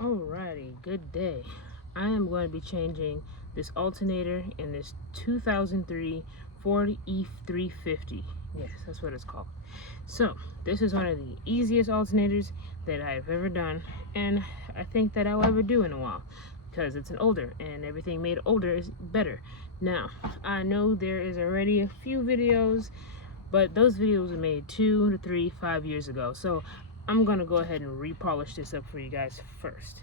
Alrighty, good day. I am going to be changing this alternator in this 2003 Ford E350. Yes, that's what it's called. So, this is one of the easiest alternators that I've ever done, and I think that I'll ever do in a while, because it's an older, and everything made older is better. Now, I know there is already a few videos, but those videos were made 2 to 3, 5 years ago. So I'm gonna go ahead and repolish this up for you guys first.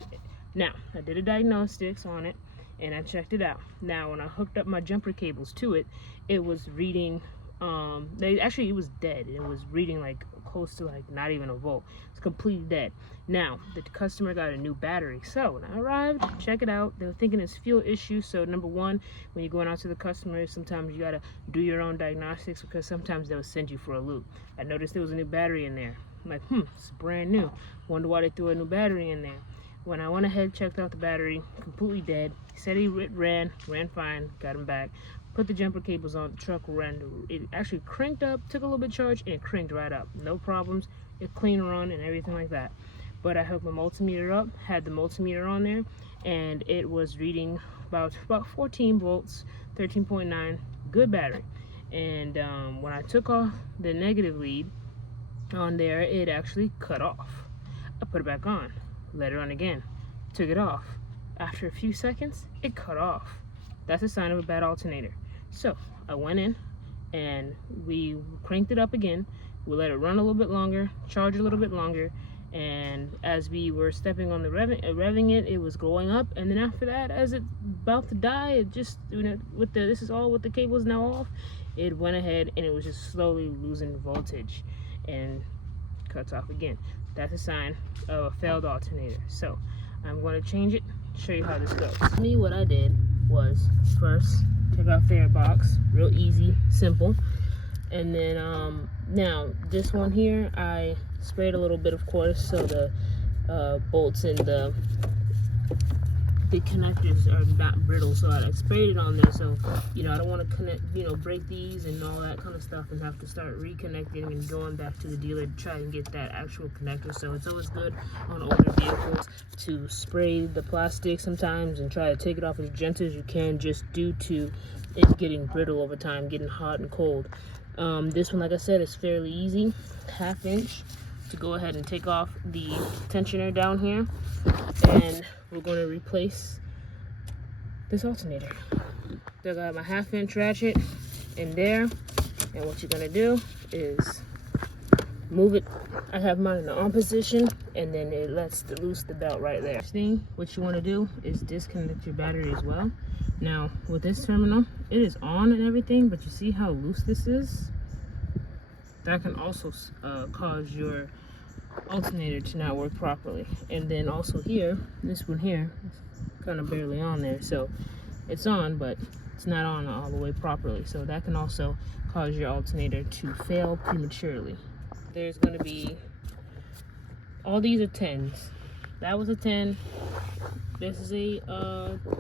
Now, I did a diagnostics on it and I checked it out. Now, when I hooked up my jumper cables to it, it was reading, it was dead. It was reading like close to like not even a volt. It's completely dead. Now, the customer got a new battery. So when I arrived, check it out. They were thinking it's fuel issue. So number one, when you're going out to the customer, sometimes you gotta do your own diagnostics because sometimes they'll send you for a loop. I noticed there was a new battery in there. I'm like, it's brand new. Wonder why they threw a new battery in there. When I went ahead, checked out the battery, completely dead. He said it ran fine, got him back. Put the jumper cables on, the truck ran. It actually cranked up, took a little bit of charge, and it cranked right up. No problems, it clean run and everything like that. But I hooked my multimeter up, had the multimeter on there, and it was reading about 14 volts, 13.9, good battery. And when I took off the negative lead on there, it actually cut off. I put it back on, let it run again, took it off. After a few seconds, it cut off. That's a sign of a bad alternator. So I went in and we cranked it up again. We let it run a little bit longer, charge a little bit longer, and as we were stepping on the revving it, it was going up. And then after that, as it's about to die, it just, this is all with the cables now off, it went ahead and it was just slowly losing voltage and cuts off again. That's a sign of a failed alternator. So I'm going to change it, show you how this goes. Me, what I did was first take off the air box, real easy, simple. And then now this one here, I sprayed a little bit, of course, so the bolts and the connectors are not brittle. So I sprayed it on there, so I don't want to connect, break these and all that kind of stuff and have to start reconnecting and going back to the dealer to try and get that actual connector. So it's always good on older vehicles to spray the plastic sometimes and try to take it off as gentle as you can, just due to it getting brittle over time, getting hot and cold. This one, like I said, is fairly easy. 1/2 inch to go ahead and take off the tensioner down here, and we're going to replace this alternator. So I got my 1/2 inch ratchet in there, and what you're going to do is move it. I have mine in the on position, and then it lets loose the belt right there. Next thing, what you want to do is disconnect your battery as well. Now with this terminal, it is on and everything, but you see how loose this is? That can also cause your alternator to not work properly. And then also here, this one here is kind of barely on there, so it's on, but it's not on all the way properly. So that can also cause your alternator to fail prematurely. There's going to be, all these are 10s. That was a 10. This is a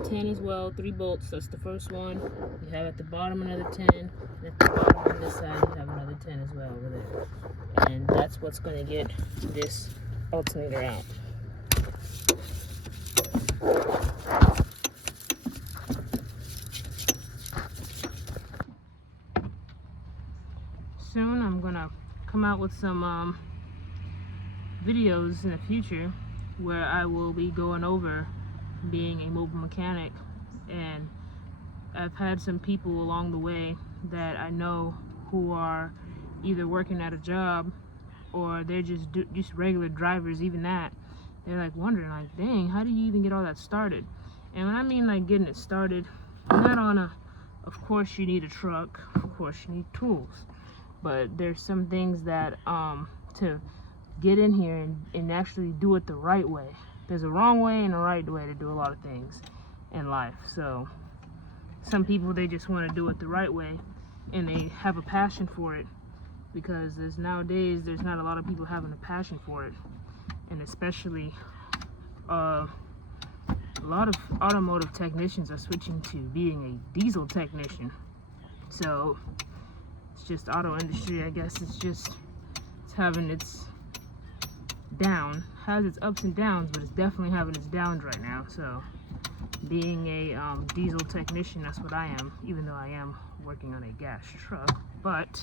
10 as well, 3 bolts. That's the first one. You have at the bottom another 10, and at the bottom on this side you have another 10 as well over there. And that's what's going to get this alternator out. Soon I'm going to come out with some videos in the future where I will be going over being a mobile mechanic, and I've had some people along the way that I know who are either working at a job or they're just regular drivers. Even that, they're like wondering, like, dang, how do you even get all that started? And when I mean like getting it started, not on a, of course you need a truck, of course you need tools, but there's some things that to get in here and actually do it the right way. There's a wrong way and a right way to do a lot of things in life. So some people, they just want to do it the right way, and they have a passion for it, because nowadays there's not a lot of people having a passion for it. And especially a lot of automotive technicians are switching to being a diesel technician. So it's just auto industry, I guess, it's having its down. has its ups and downs, but it's definitely having its downs right now. So being a diesel technician, that's what I am, even though I am working on a gas truck, but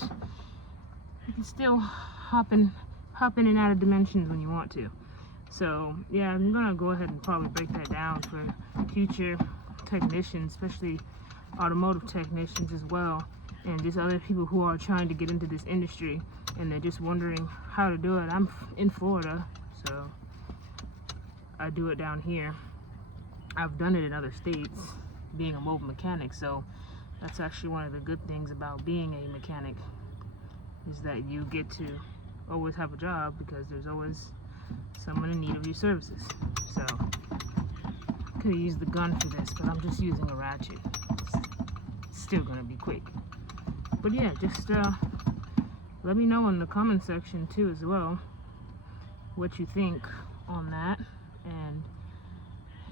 you can still hop in and out of dimensions when you want to. So yeah, I'm gonna go ahead and probably break that down for future technicians, especially automotive technicians as well, and just other people who are trying to get into this industry and they're just wondering how to do it. I'm in Florida, so I do it down here. I've done it in other states, being a mobile mechanic, so that's actually one of the good things about being a mechanic, is that you get to always have a job because there's always someone in need of your services. So I could have used the gun for this, but I'm just using a ratchet. It's still gonna be quick. But yeah, just let me know in the comment section too as well what you think on that, and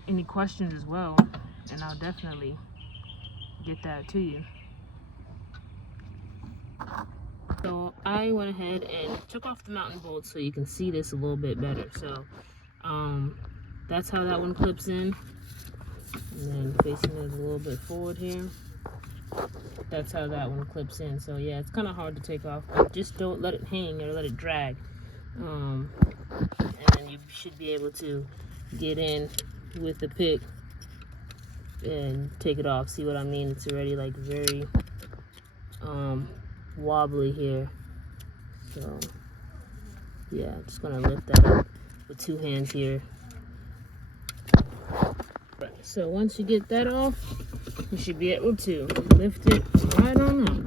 any questions as well, and I'll definitely get that to you. So I went ahead and took off the mountain bolt so you can see this a little bit better. So that's how that one clips in, and then facing it a little bit forward here, that's how that one clips in. So yeah, it's kind of hard to take off, but just don't let it hang or let it drag, and then you should be able to get in with the pick and take it off. See what I mean? It's already like very wobbly here. So yeah, I'm just gonna lift that up with two hands here. Right, so once you get that off, you should be able to lift it right on up.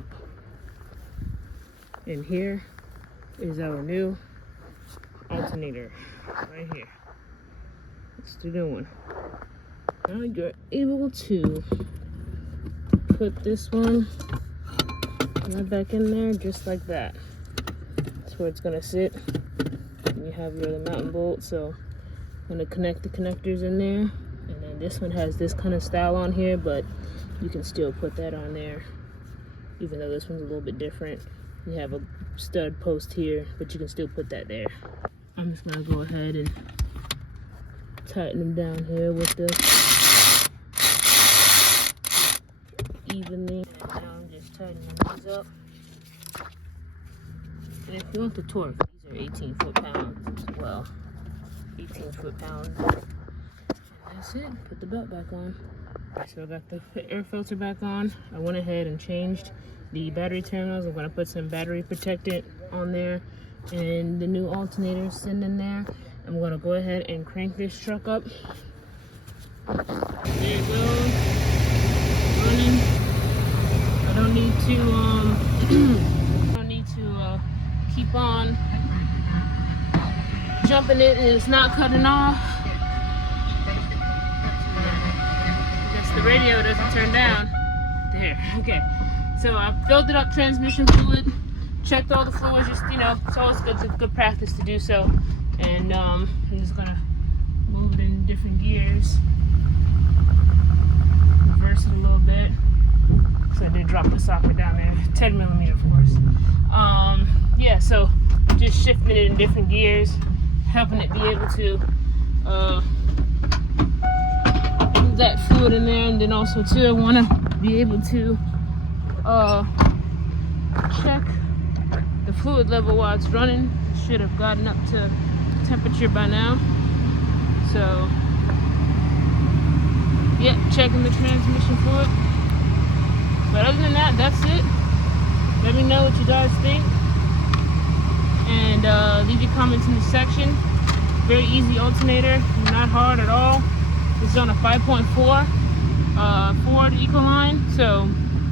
And here is our new alternator right here. It's the new one. Now you're able to put this one right back in there just like that. That's where it's gonna sit. And you have your other mountain bolt, so I'm gonna connect the connectors in there. And then this one has this kind of style on here, but you can still put that on there, even though this one's a little bit different. You have a stud post here, but you can still put that there. I'm just gonna go ahead and tighten them down here with the evenly. And now I'm just tightening these up. And if you want the torque, these are 18 foot-pounds as well. 18 foot-pounds. And that's it. Put the belt back on. So I got the air filter back on. I went ahead and changed the battery terminals. I'm going to put some battery protectant on there, and the new alternator is sitting in there. I'm going to go ahead and crank this truck up. There it goes. Running. I don't need to keep on jumping it, and it's not cutting off. I guess the radio doesn't turn down. There, okay. So I filled it up transmission fluid, checked all the fluids, just, you know, it's always good practice to do so. And I'm just gonna move it in different gears, reverse it a little bit. So I did drop the socket down there, 10 millimeter of course. Yeah, so just shifting it in different gears, helping it be able to move that fluid in there. And then also too, I want to be able to check the fluid level while it's running. Should have gotten up to temperature by now. So yeah, checking the transmission fluid. But other than that, that's it. Let me know what you guys think, and leave your comments in the section. Very easy alternator, not hard at all. This is on a 5.4 Ford Ecoline, so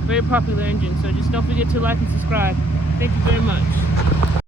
very popular engine. So just don't forget to like and subscribe. Thank you very much.